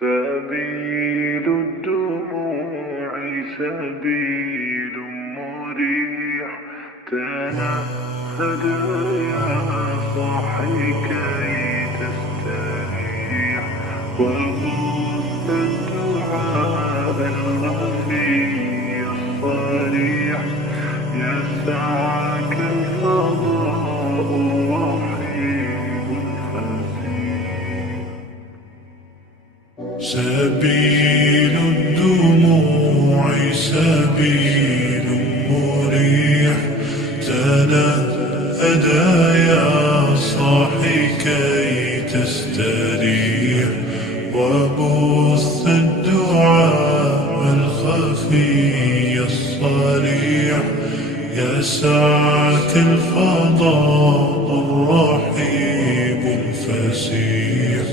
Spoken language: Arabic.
سبيل الدموع سبيل مريح، تنهد يا صاحي كي تستريح، وبث الدعاء الخفي الصريح، يسعك الفضاء الرحيم الفسيح. سبيل الدموع سبيل مريح، تنهد يا صاحي كي تستريح، وبث الدعاء الخفي الصريح، يسعك الفضاء الرحيم الفسيح.